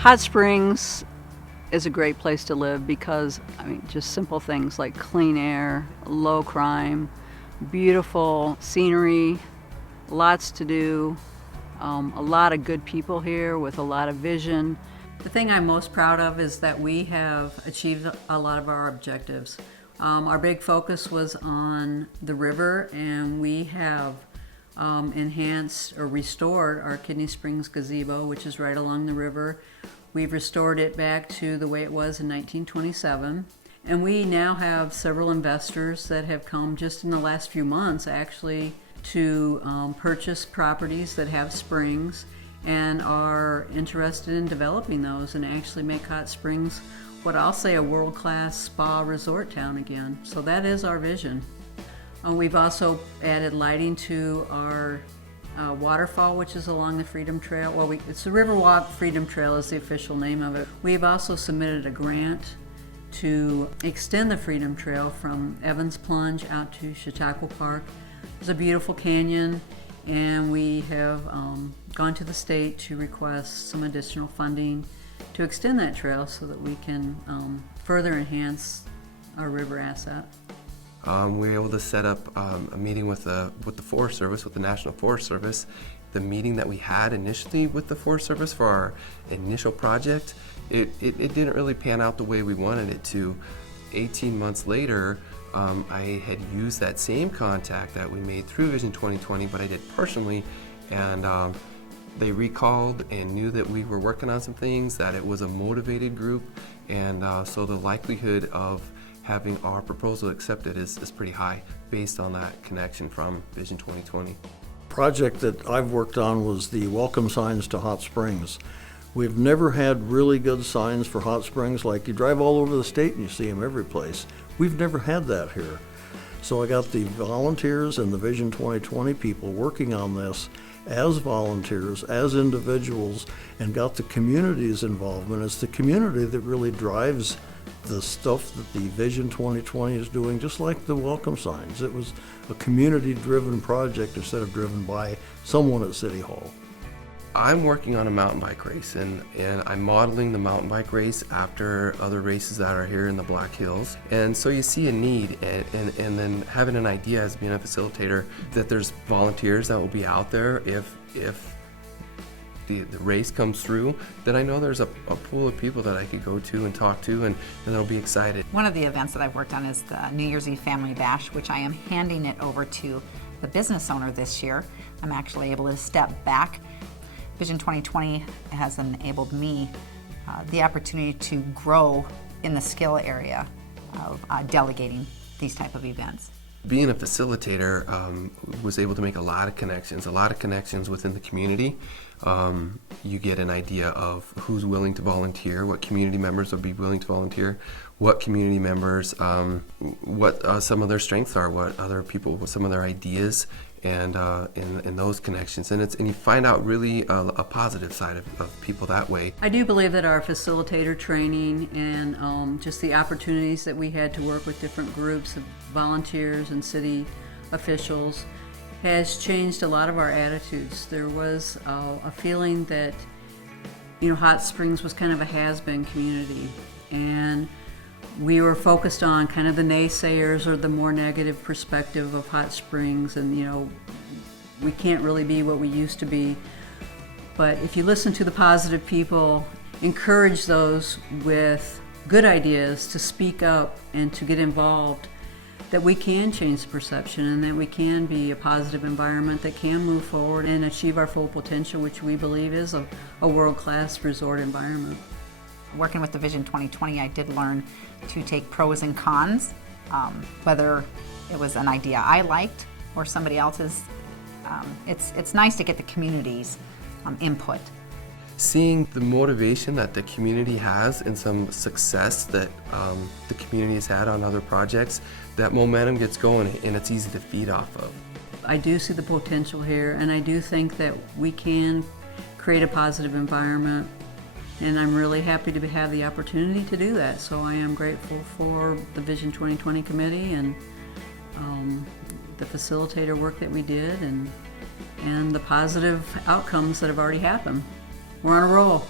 Hot Springs is a great place to live because, just simple things like clean air, low crime, beautiful scenery, lots to do, a lot of good people here with a lot of vision. The thing I'm most proud of is that we have achieved a lot of our objectives. Our big focus was on the river, and we have enhanced or restored our Kidney Springs gazebo, which is right along the river. We've restored it back to the way it was in 1927. And we now have several investors that have come just in the last few months actually to purchase properties that have springs and are interested in developing those and actually make Hot Springs what I'll say a world-class spa resort town again. So that is our vision. We've also added lighting to our waterfall, which is along the Freedom Trail. Well, it's the Riverwalk Freedom Trail is the official name of it. We've also submitted a grant to extend the Freedom Trail from Evans Plunge out to Chautauqua Park. It's a beautiful canyon, and we have gone to the state to request some additional funding to extend that trail so that we can further enhance our river asset. We were able to set up a meeting with the Forest Service, with the National Forest Service. The meeting that we had initially with the Forest Service for our initial project, it didn't really pan out the way we wanted it to. 18 months later, I had used that same contact that we made through Vision 2020, but I did personally, and they recalled and knew that we were working on some things, that it was a motivated group, and so the likelihood of having our proposal accepted is pretty high based on that connection from Vision 2020. Project that I've worked on was the welcome signs to Hot Springs. We've never had really good signs for Hot Springs. Like, you drive all over the state and you see them every place. We've never had that here. So I got the volunteers and the Vision 2020 people working on this as volunteers, as individuals, and got the community's involvement. It's the community that really drives the stuff that the Vision 2020 is doing, just like the welcome signs. It was a community-driven project instead of driven by someone at City Hall. I'm working on a mountain bike race, and I'm modeling the mountain bike race after other races that are here in the Black Hills. And so you see a need, and then having an idea as being a facilitator that there's volunteers that will be out there if the race comes through, then I know there's a pool of people that I could go to and talk to, and they'll be excited. One of the events that I've worked on is the New Year's Eve Family Bash, which I am handing it over to the business owner this year. I'm actually able to step back. Vision 2020 has enabled me the opportunity to grow in the skill area of delegating these type of events. Being a facilitator was able to make a lot of connections within the community. You get an idea of who's willing to volunteer, what community members would be willing to volunteer, what community members, what some of their strengths are, what other people, what some of their ideas, and those connections. And you find out really a positive side of people that way. I do believe that our facilitator training and just the opportunities that we had to work with different groups of volunteers and city officials has changed a lot of our attitudes. There was a feeling that, Hot Springs was kind of a has-been community, and we were focused on kind of the naysayers or the more negative perspective of Hot Springs, and we can't really be what we used to be. But if you listen to the positive people, encourage those with good ideas to speak up and to get involved, that we can change the perception and that we can be a positive environment that can move forward and achieve our full potential, which we believe is a world-class resort environment. Working with the Vision 2020, I did learn to take pros and cons, whether it was an idea I liked or somebody else's. It's nice to get the community's input. Seeing the motivation that the community has and some success that the community has had on other projects, that momentum gets going and it's easy to feed off of. I do see the potential here, and I do think that we can create a positive environment, and I'm really happy to have the opportunity to do that. So I am grateful for the Vision 2020 committee and the facilitator work that we did and the positive outcomes that have already happened. We're on a roll.